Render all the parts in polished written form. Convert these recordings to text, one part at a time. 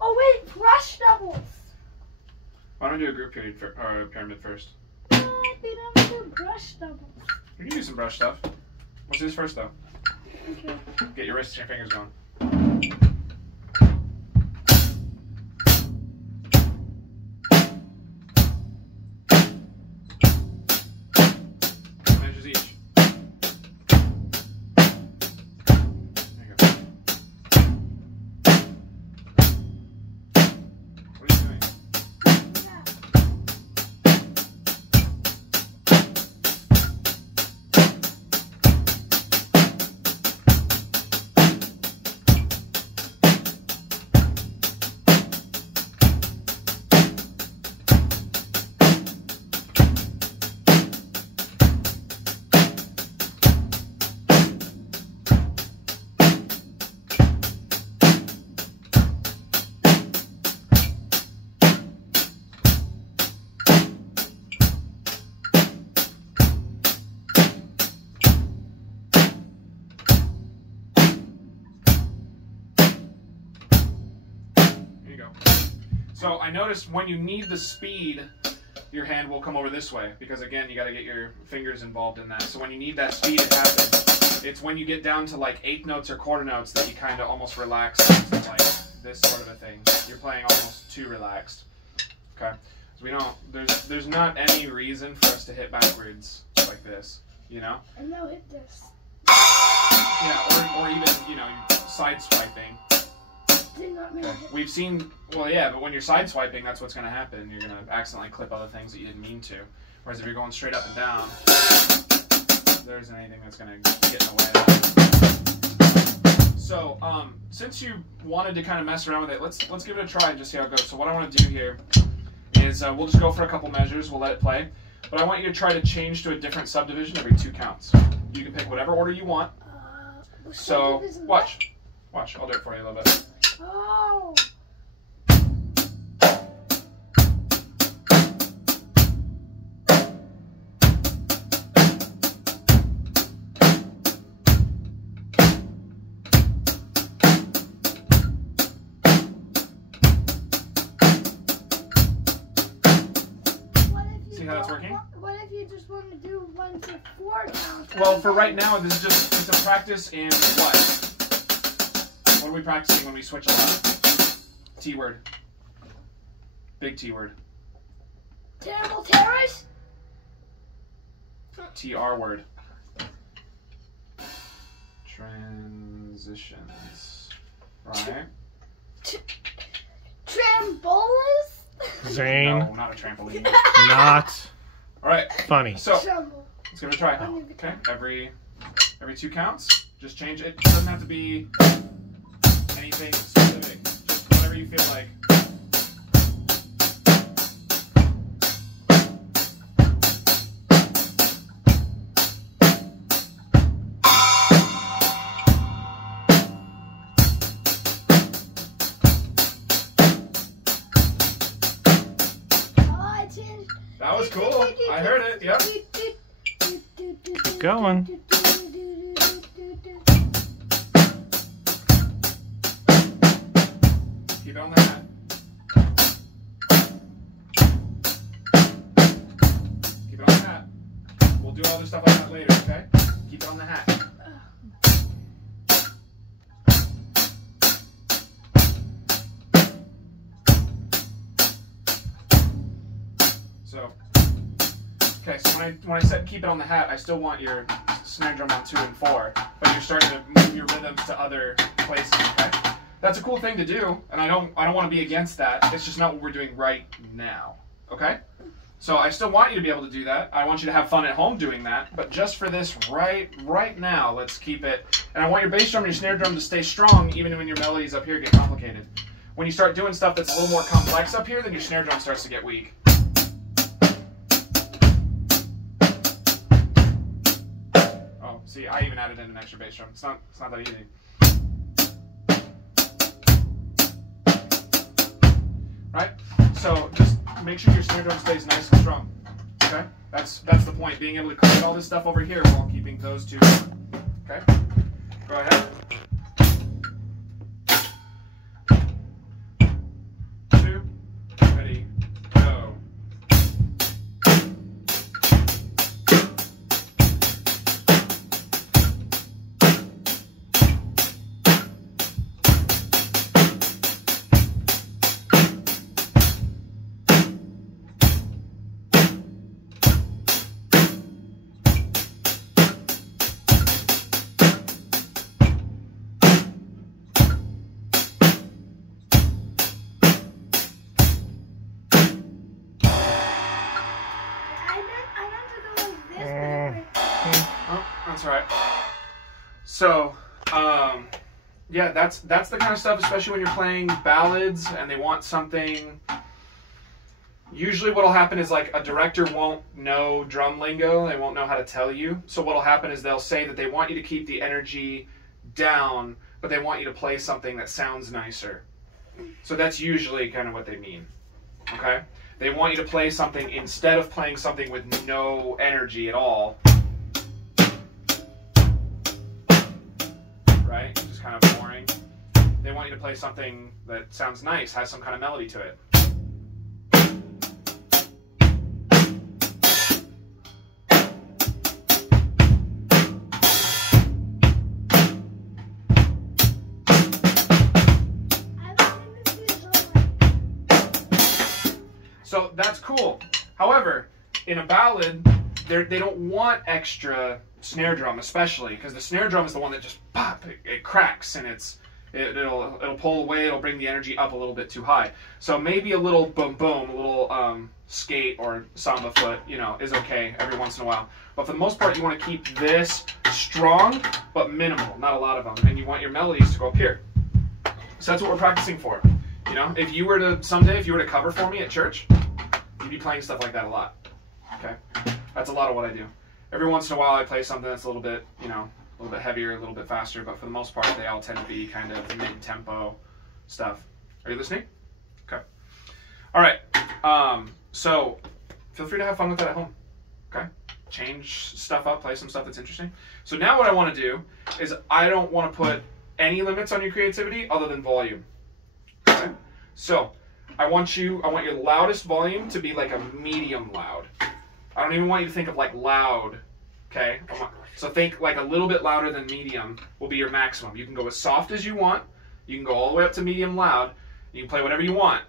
Oh wait, brush doubles. Why don't we do a group period or a pyramid first? I think I'm gonna do brush doubles. We can do some brush stuff. Let's do this first though. Okay. Get your wrists and your fingers going. Measures each. There you go. What are you doing? Yeah. Here you go. So I noticed when you need the speed, your hand will come over this way because again, you got to get your fingers involved in that. So when you need that speed to happen, it's when you get down to like eighth notes or quarter notes that you kind of almost relax into like this sort of a thing. You're playing almost too relaxed. Okay. So we don't. There's not any reason for us to hit backwards like this. You know. And now hit this. Yeah. Or even side swiping. Did not mean Okay. to hit. We've seen, well, yeah, but when you're side swiping, that's what's going to happen. You're going to accidentally clip other things that you didn't mean to. Whereas if you're going straight up and down, there isn't anything that's going to get in the way of that. So, since you wanted to kind of mess around with it, let's give it a try and just see how it goes. So what I want to do here is we'll just go for a couple measures. We'll let it play. But I want you to try to change to a different subdivision every 2 counts. You can pick whatever order you want. So, watch. Watch. I'll do it for you a little bit. Oh. See how that's working? What if you just want to do 1 to 4 counts? Well, for right now, this is just it's a practice in what? What are we practicing when we switch a lot? T word. Big T word. Terrible terrorist? TR word. Transitions. Right? Trambolas? Zane, No, not a trampoline. not Alright, funny. so Trumbo. let's give it a try. Okay, every 2 counts. Just change it. It doesn't have to be anything specific. Just whatever you feel like. That was cool. I heard it. Yep. Keep going. Keep it on the hat. Keep it on the hat. We'll do other stuff like that later, okay? Keep it on the hat. So, okay, so when I said keep it on the hat, I still want your snare drum on 2 and 4, but you're starting to move your rhythms to other places, okay? That's a cool thing to do, and I don't want to be against that. It's just not what we're doing right now, okay? So I still want you to be able to do that. I want you to have fun at home doing that, but just for this right now, let's keep it. And I want your bass drum and your snare drum to stay strong even when your melodies up here get complicated. When you start doing stuff that's a little more complex up here, then your snare drum starts to get weak. Oh, see, I even added in an extra bass drum. It's not that easy. Right? So just make sure your snare drum stays nice and strong. Okay? That's the point. Being able to create all this stuff over here while keeping those 2 going. Okay? Go ahead. That's all right. So, yeah, that's the kind of stuff, especially when you're playing ballads and they want something. Usually what'll happen is like a director won't know drum lingo. They won't know how to tell you. So what'll happen is they'll say that they want you to keep the energy down, but they want you to play something that sounds nicer. So that's usually kind of what they mean. Okay? They want you to play something instead of playing something with no energy at all. Right? Just kind of boring. They want you to play something that sounds nice, has some kind of melody to it. So that's cool. However, in a ballad, they don't want extra snare drum, especially because the snare drum is the one that just pop, it cracks and it'll pull away. It'll bring the energy up a little bit too high. So maybe a little boom boom, a little skate or samba foot, you know, is okay every once in a while. But for the most part, you want to keep this strong but minimal, not a lot of them, and you want your melodies to go up here. So that's what we're practicing for. You know, if you were to someday, if you were to cover for me at church, you'd be playing stuff like that a lot. Okay, that's a lot of what I do. Every once in a while, I play something that's a little bit, you know, a little bit heavier, a little bit faster, but for the most part, they all tend to be kind of mid-tempo stuff. Are you listening? Okay. All right. So feel free to have fun with that at home. Okay. Change stuff up, play some stuff that's interesting. So now what I want to do is I don't want to put any limits on your creativity other than volume. Okay. So I want your loudest volume to be like a medium loud. I don't even want you to think of like loud, okay? So think like a little bit louder than medium will be your maximum. You can go as soft as you want. You can go all the way up to medium loud. You can play whatever you want,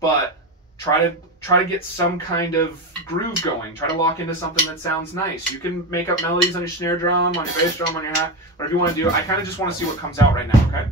but try to get some kind of groove going. Try to lock into something that sounds nice. You can make up melodies on your snare drum, on your bass drum, on your hat, whatever you want to do. I kind of just want to see what comes out right now, okay?